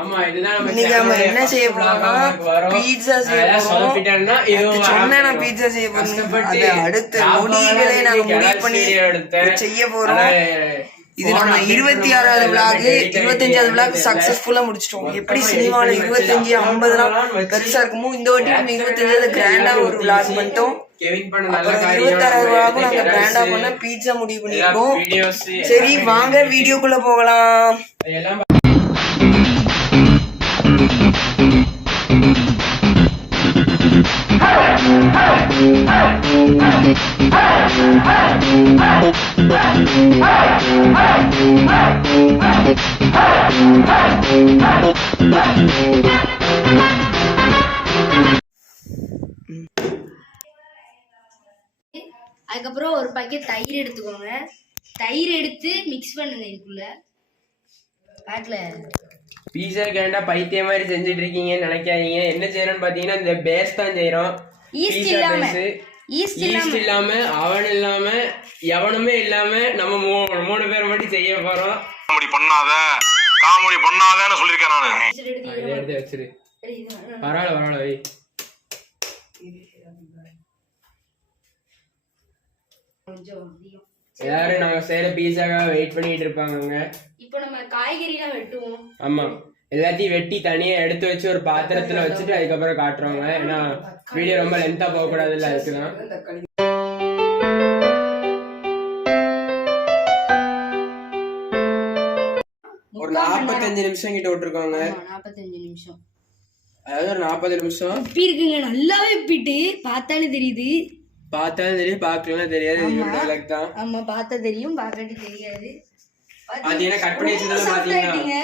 ஆமா இதுதான் நம்ம என்ன செய்ய போறோம்னா பீட்சா செய்ய போறோம். சொன்னா நான் பீட்சா செய்ய போறேன். அது அடுத்த நொடிகளே நாங்க முடிவு பண்ணி செய்ய போறோம். இது நம்ம 26வது விளாக் 25வது விளாக் சக்சஸ்ஃபுல்லா முடிச்சிட்டோம். எப்படி சினிமால 25 50 பெருசா இருக்குமோ இந்த வாட்டி நம்ம 25வது கிராண்டா ஒரு விளாக் பண்ணிட்டோம். 26வது விளாக்கும் நாங்க கிராண்டா பண்ண பீட்சா முடிவு பண்ணிருக்கோம். சரி வாங்க வீடியோக்குள்ள போகலாம். அதுக்கப்புறம் ஒரு பாக்கெட் தயிர் எடுத்துக்கோங்க. தயிர் எடுத்து மிக்ஸ் பண்ணுங்க. இதுக்குள்ள பாக்கல பீஸா கேண்டா பைத்திய மாதிரி செஞ்சுட்டு இருக்கீங்கன்னு நினைக்காதீங்க. என்ன செய்யறோம்னு பாத்தீங்கன்னா இந்த பேஸ் தான் செய்யறோம். ஈஸ்ட் இல்லாம அவன் இல்லாம எவனுமே இல்லாம நம்ம 3 பேர் மட்டும் செய்ய போறோம். காமெடி பண்ணாதன்னு சொல்லிருக்கேன் நானு. எடுத்து வச்சிரு. பரவாயில்ல வை. எல்லாரும் நாங்க செய்யற பீஸாக்காக வெயிட் பண்ணிட்டு இருப்பாங்க. இப்போ நம்ம காய்கறி எல்லாம் வெட்டுவோம். ஆமா எல்லாத்தையும் வெட்டி தனியா எடுத்து வச்சு ஒரு பாத்திரத்துல வச்சுட்டு அதுக்கப்புறம் காட்டுறவங்க. ஏன்னா வீடியோ ரொம்ப லென்த்தா போக கூடாதுல்ல, அதுக்குதான். ஒரு 45 நிமிஷம் கிட்ட விட்டுருக்காங்க. 45 நிமிஷம் அதாவது ஒரு 40 நிமிஷம் இப்படி இருக்குங்க. நல்லாவே உப்பிட்டு பார்த்தாலும் தெரியுது. பார்க்கலாம் தெரியாது. ஆமா பார்த்தா தெரியும், பார்க்கறது தெரியாது. பாத்தீங்கன்னா கட் பண்ணி வச்சதெல்லாம் பாத்தீங்கன்னா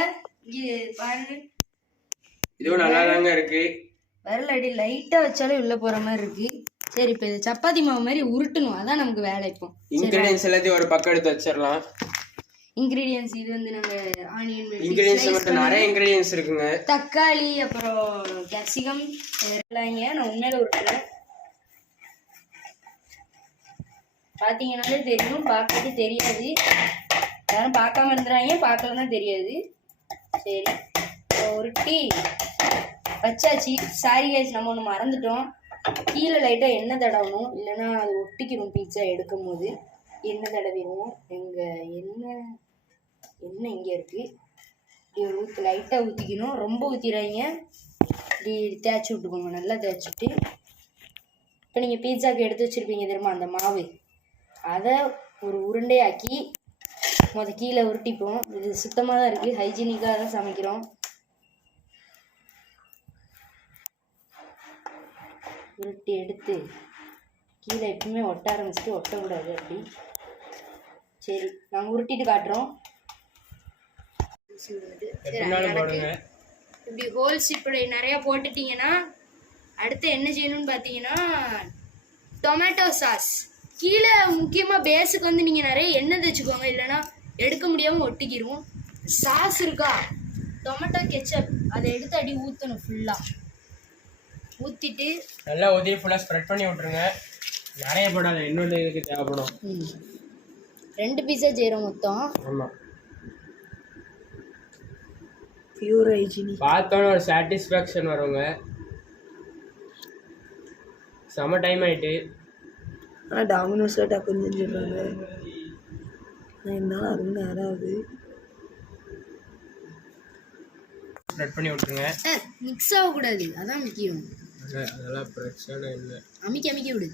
பாருங்க இதுவும் நல்லா தாங்க இருக்கு. விரல் அடி லைட்டா வச்சாலும் உள்ள போற மாதிரி இருக்கு. சரி இப்ப இது சப்பாத்தி மாவு மாதிரி உருட்டணும். அதான் நமக்கு வேலை. இப்போ இன்கிரிடியன்ஸ் எல்லாத்தையும் ஒரு பக்கம் எடுத்து வச்சிடலாம். இன்கிரிடியன்ஸ் இது வந்து நாங்க ஆனியன் இன்கிரிடியன்ஸ் மட்டும் நிறைய இன்கிரிடியன்ஸ் இருக்குங்க. தக்காளி அப்புறம் கேப்சிகம் எல்லாங்க நான் உண்மையில உருட்டுறேன். பாத்தீங்கன்னாலே தெரியும், பார்க்கறது தெரியாது. யாரும் பார்க்காம இருந்துறாங்க, பார்க்கலன்னா தெரியாது. சரி உருட்டி வச்சாச்சு. சாரி கைஸ், நம்ம ஒன்று மறந்துட்டோம். கீழே லைட்டாக எண்ணெய் தடவணும், இல்லைன்னா அது ஒட்டிக்கிறோம். பீட்சா எடுக்கும் போது எண்ணெய் தடவிடுவோம். எண்ணெய் இங்கே இருக்குது. இப்படி லைட்டாக ஊற்றிக்கணும். ரொம்ப ஊற்றிடாங்க. இப்படி தேய்ச்சி விட்டுக்கோங்க. நல்லா தேய்ச்சிட்டு இப்போ நீங்கள் பீட்சாவுக்கு எடுத்து வச்சுருப்பீங்க தெரியுமா அந்த மாவு, அதை ஒரு உருண்டையாக்கி கீழே உருட்டிப்போம். இது சுத்தமாக தான் இருக்குது, ஹைஜீனிக்காக தான் சமைக்கிறோம். உருட்டி எடுத்து கீழே எப்பவுமே ஒட்ட ஆரம்பிச்சுட்டு ஒட்டக்கூடாது. அப்படி சரி நாங்கள் உருட்டிட்டு காட்டுறோம். இப்படி ஹோல்ஸ் இப்படி நிறையா போட்டுட்டிங்கன்னா அடுத்து என்ன செய்யணும்னு பார்த்தீங்கன்னா டொமேட்டோ சாஸ். கீழே முக்கியமாக பேஸுக்கு வந்து நீங்கள் நிறைய எண்ணெய் தேய்ச்சிக்கோங்க, இல்லைன்னா எடுக்க முடியாமல் ஒட்டிக்கிரும். சாஸ் இருக்கா, டொமேட்டோ கெச்சப், அதை எடுத்து அடி ஊற்றணும். ஃபுல்லாக ஊற்றிட்டு நல்லா ஊற்றி ஃபுல்லாக ஸ்ப்ரெட் பண்ணி விட்ருங்க. நிறைய போடாது, இன்னொன்று இதுக்கு தேவைப்படும். 2 பீஸா செய்கிறோம் மொத்தம். ஆமாம், பியூர் ஹைஜீனிக். பார்த்தோன்னு ஒரு சாட்டிஸ்ஃபேக்ஷன் வருங்க. செம்ம டைம் ஆகிட்டு. ஆனால் டாமினோஸில் டக்குன்னு செஞ்சிடுறாங்க. நான் என்ன அதுன்னு யாராவது ஸ்ப்ரெட் பண்ணி விட்டுருங்க. மிக்ஸ் ஆகக்கூடாது, அதான் முக்கியம். அதெல்லாம் பிரச்சனை இல்லை. அமைக்க விடு.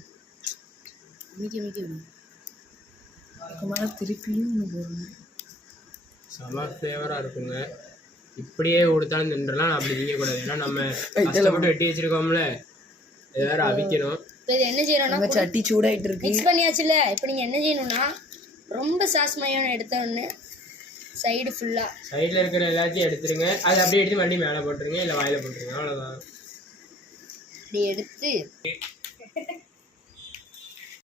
அதுக்கு மேலே திருப்பியும் ஒன்று போடணும். செம்ம ஃப்ளேவராக இருக்குங்க. இப்படியே கொடுத்தாலும் தின்றலாம், அப்படி திங்கக்கூடாது. ஏன்னா நம்ம கஷ்டப்பட்டு வெட்டி வச்சிருக்கோம்ல, வேற அவிக்கணும். இப்போ இது என்ன செய்யணும்னா சட்டி சூடாயிட்டு இருக்கு. மிக்ஸ் பண்ணியாச்சுல. இப்போ நீங்கள் என்ன செய்யணும்னா ரொம்ப சாஸ் மயோனை எடுத்தோன்னு சைடு ஃபுல்லாக சைடில் இருக்கிற எல்லாத்தையும் எடுத்துருங்க. அது அப்படியே எடுத்து மறுபடியும் மேலே போட்டுருங்க, இல்லை வாயில் போட்டுருங்க. அவ்வளோதான். அப்படி எடுத்து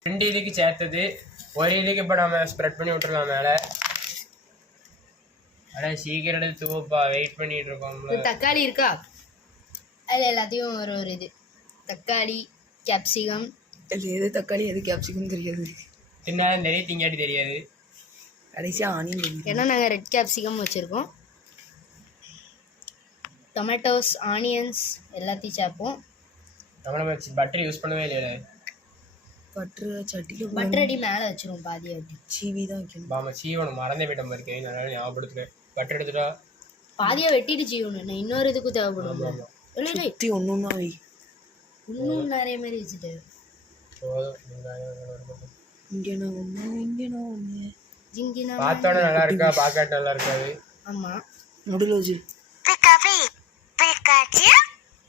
2 இதுக்கு சேர்த்தது ஒரு இதுக்கு இப்போ நம்ம ஸ்ப்ரெட் பண்ணி விட்டுருலாம் மேலே. ஆனால் சீக்கிரம் எடுத்து தூப்பா, வெயிட் பண்ணிட்டு இருக்கோம்ல. தக்காளி இருக்கா, அதில் எல்லாத்தையும் ஒரு இது தக்காளி கேப்சிகம். எது தக்காளி எது கேப்சிகம் தெரியாது. தின்னாலும் தெரியும், திங்காட்டி தெரியாது. கடைசியாக ஆனியன். ஏன்னா நாங்கள் ரெட் கேப்சிகம் வச்சுருக்கோம். டொமேட்டோஸ், ஆனியன்ஸ் எல்லாத்தையும் சேர்ப்போம். நம்ம பட்டர் யூஸ் பண்ணவே இல்லை. பட்டர் சட்டியில் பட்டர் அடி மேலே வச்சிருவோம், பாதி அடி சீவி தான் வைக்கணும். ஆமாம், சீவனம் மறந்தே போயிட்ட மாதிரி இருக்கேன். நல்லா ஞாபகப்படுத்துகிறேன். பட்டர் எடுத்துட்டா பாதியாக வெட்டிட்டு சீவணும். நான் இன்னொரு இதுக்கும் தேவைப்படும். சுற்றி ஒன்று ஒன்றா வை. இன்னும் நிறைய மாதிரி வச்சுட்டு இங்கேனா ஒன்று இங்கேனா ஒன்று ஜிங்கினா பார்த்தோட நல்லா இருக்கா, பார்க்காட்ட நல்லா இருக்காது. ஆமாம், நடுவில் வச்சு.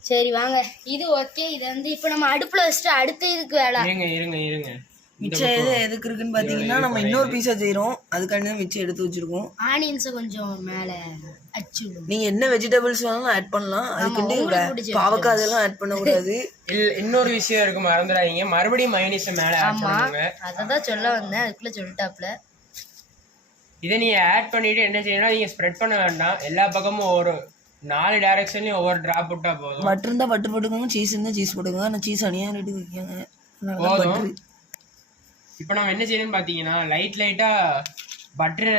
சரி வாங்க, இது ஓகே. இதை வந்து இப்போ நம்ம அடுப்பில் வச்சுட்டு அடுத்த இதுக்கு வேலை. இருங்க மிச்சம் எதுக்கு இருக்குன்னு பார்த்தீங்கன்னா நம்ம இன்னொரு பீஸா செய்கிறோம். அதுக்காண்டி தான் மிச்சம் எடுத்து வச்சுருக்கோம். ஆனியன்ஸை கொஞ்சம் மேலே அச்சு. நீங்கள் என்ன வெஜிடபிள்ஸ் வேணாலும் ஆட் பண்ணலாம். அதுக்கு பாவக்காய் அதெல்லாம் ஆட் பண்ணக்கூடாது. இன்னொரு விஷயம் இருக்கு, மறந்துடாதீங்க. மறுபடியும் மயோனீஸ் மேலே ஆட் பண்ணுங்க. அதை தான் சொல்ல வந்தேன், அதுக்குள்ளே சொல்லிட்டாப்ல. இதை நீங்கள் ஆட் பண்ணிவிட்டு என்ன செய்யணும்னா, நீங்கள் ஸ்ப்ரெட் பண்ண வேண்டாம். எல்லா பக்கமும் ஒரு 4 டைரக்ஷன்லையும் ஒவ்வொரு ட்ராப் விட்டால் போதும். பட்டர் இருந்தால் பட்டர் போட்டுக்கோங்க, சீஸ் இருந்தால் சீஸ் போட்டுக்கோங்க. நான் சீஸ் அணியாக ரெடி வைக்கங்க போதும். இப்போ நம்ம என்ன செய்யணும்னு பார்த்தீங்கன்னா, லைட்டாக பட்டர்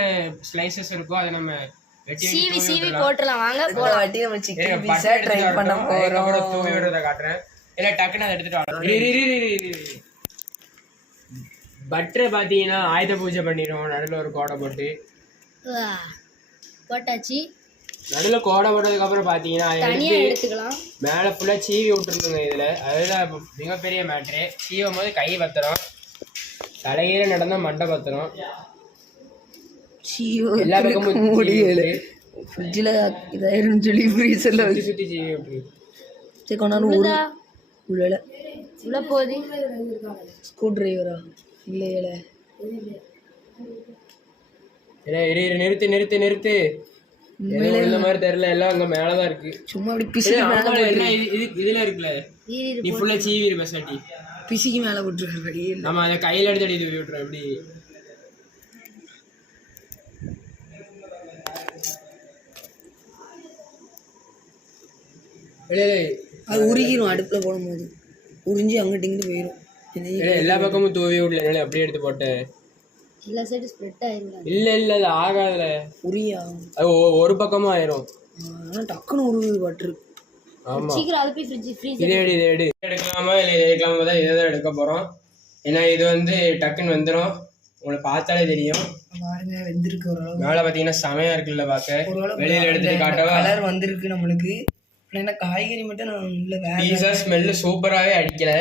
ஸ்லைசஸ் இருக்கும், அதை நம்ம சீவி போட்டுலாம். வாங்க போலாம். வாட்டி நம்ம சிக்கன் பீஸா ட்ரை பண்ண போறோம். தூவி விடுறத காட்டுறேன். இல்லை டக்குன்னு அதை எடுத்துட்டு வாங்க. பட்டரை பார்த்தீங்கன்னா ஆயுத பூஜை பண்ணிடுவோம். நடுவில் ஒரு கோடை போட்டு போட்டாச்சு. நடுவில் கோடை போட்டதுக்கப்புறம் பார்த்தீங்கன்னா தனியாக எடுத்துக்கலாம். மேலே ஃபுல்லாக சீவி விட்டுருந்துங்க. இதில் அதுதான் மிகப்பெரிய மேட்ரு. சீவும் போது கை பத்திரம், தலையில நடந்தால் மண்டை பத்திரம். எல்லா பக்கமும் முடியல. ஃப்ரிட்ஜில் இதாயிரும் சொல்லி ஃப்ரீசரில் வச்சு சுற்றி சீவி விட்டுரு. சரி கொண்டாந்து உள்ள உள்ள போகுது. ஸ்க்ரூ டிரைவரா இல்லையில நிறுத்து. இந்த மாதிரி தெரியல, எல்லாம் அங்க மேலதான் இருக்கு. சும்மா அப்படி பிசி இதுல இருக்குல்ல, நீ ஃபுல்லா சீவி பசாட்டி பிசிக்கு மேல போட்டுருக்க. நம்ம அதை கையில எடுத்து அடி விட்டுறோம். எப்படி அது உருகிரும் அடுப்புல போடும் போது, உறிஞ்சி அங்கிட்டு இங்கிட்டு போயிடும். எல்லா பக்கமும் தூவி விடல, அப்படியே எடுத்து போட்டேன். எல்லா சைடும் ஸ்ப்ரெட் ஆயிரும். இல்ல அது ஆகாதுல, உரியா அது ஒரு பக்கமா ஆயிரும். ஆனா டக்குன்னு உருகுது பட்டர். ஆமா, சீக்கிரம் அது போய் ஃப்ரிட்ஜ் இதை எடுக்கலாமா இல்லை இதை எடுக்கலாமா தான் இதை தான் எடுக்க போறோம். ஏன்னா இது வந்து டக்குன்னு வந்துடும், உங்களுக்கு பார்த்தாலே தெரியும். பாருங்க வெந்திருக்கு ஓரளவு. மேலே பார்த்தீங்கன்னா செமையா இருக்குல்ல பார்க்க. வெளியில எடுத்துட்டு காட்டவா கலர் வந்திருக்கு நம்மளுக்கு. ஏன்னா காய்கறி மட்டும் நான் உள்ள வேற பீஸா ஸ்மெல்லு சூப்பராகவே அடிக்கல.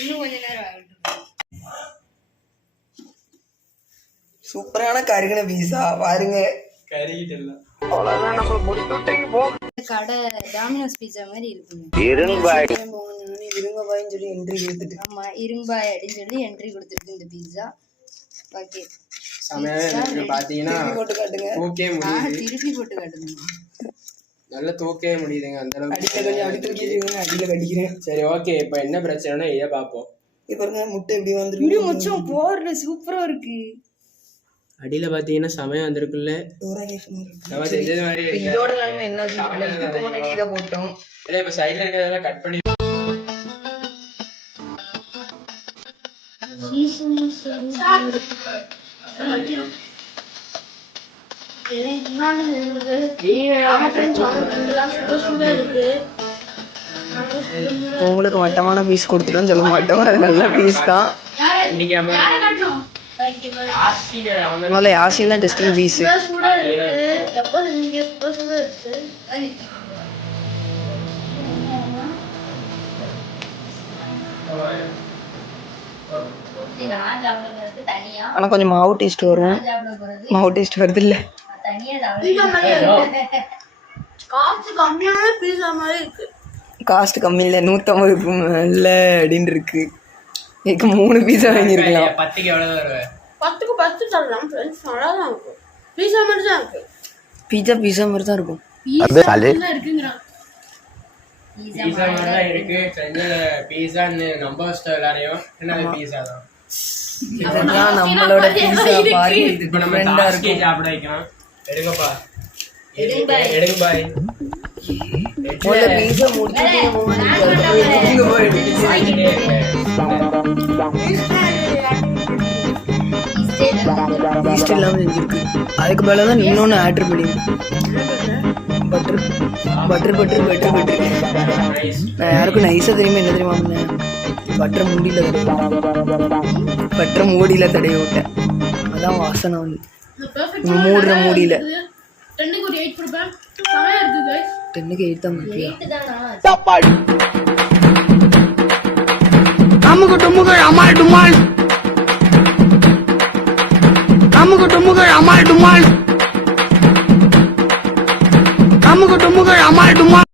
இன்னும் கொஞ்ச நேரம் ஆகட்டும். சூப்பரான கருகின பீஸா பாருங்க. கறிக்கிட்டு கடை டாமினோஸ் பீஸா மாதிரி இருக்குங்க. இருங்கபாயின்னு சொல்லி என்ட்ரி கொடுத்துட்டு. ஆமா, இரும்பாய் அப்படின்னு சொல்லி என்ட்ரி கொடுத்துருக்கு இந்த பீஸா. ஓகே, பாத்தீங்கன்னா போட்டு காட்டுங்க. தூக்கே முடியுது. திருப்பி போட்டு காட்டுங்க. நல்லா தூக்கவே முடியுதுங்க அந்த அளவுக்கு. அடியில கடிக்கிறேன். சரி ஓகே, இப்போ என்ன பிரச்சனைனா இதை பார்ப்போம். இப்ப பாருங்க முட்டை எப்படி வந்திருக்கு. மச்சான் போர்ல சூப்பரா இருக்கு. அடியில பாத்தீங்கன்னா செமையா வந்திருக்குல்ல. நம்ம செஞ்சது மாதிரி இதோட நாம என்ன இதை போட்டோம். இல்ல இப்ப சைடுல இருக்கிறதெல்லாம் கட் பண்ணி உங்களுக்கு மட்டமான பீஸ் கொடுத்துட்டோம் சொல்ல மாட்டோம், அது நல்ல பீஸ் தான். முதல்ல யாசின் தான் டெஸ்டிங் பீஸ். ஆனால் கொஞ்சம் மாவு டேஸ்ட் வரும். மாவு டேஸ்ட் வருது இல்லை. காஸ்ட் கம்மி இல்லை, 150 இல்லை அப்படின்னு இருக்கு. இதுக்கு 3 பீஸா வாங்கியிருக்கலாம். 10க்கு எவ்வளவு வருவேன்? 10க்கு 10 தரலாம் ஃப்ரெண்ட்ஸ். நல்லா தான் இருக்கும். பீஸா மாதிரி தான் இருக்கு. பீஸா மாதிரி தான் இருக்கும். இருக்குங்கிறான். பீஸா மாதிரி தான் இருக்கு. செஞ்ச பீஸான்னு நம்ப வச்சிட்டோம் எல்லாரையும். என்ன பீஸா தான் இதுதான் நம்மளோட பீஸா. பாருங்க இது இப்போ நம்ம டாஸ்கே சாப்பிட வைக்கலாம். எடுங்கப்பா, எடுங்க பாய். முதல்ல பீஸா முடிச்சிட்டு போய் ஈஸ்ட் இல்லாமல் செஞ்சிருக்கு. அதுக்கு மேலே தான் இன்னொன்று ஆர்டர் பண்ணியிருக்கேன். Butter butter butter butter butter. நான் யாருக்கும் நைஸாக தெரியுமா என்ன தெரியுமா பண்ணேன்? பட்டர் மூடியில் பட்டர் மூடியில் தடைய விட்டேன். அதான் வாசனை வந்து மூடுற மூடியில். 10க்கு ஒரு 8 கொடுப்பேன். செமையா இருக்கு गाइस. 10க்கு 8 தான் முக்கியம். தானா அமுக்கு டுமுக்கு அமால் டுமால். அமுக்கு டுமுக்கு அமால் டுமால். அமுக்கு டுமுக்கு அமால் டுமால்.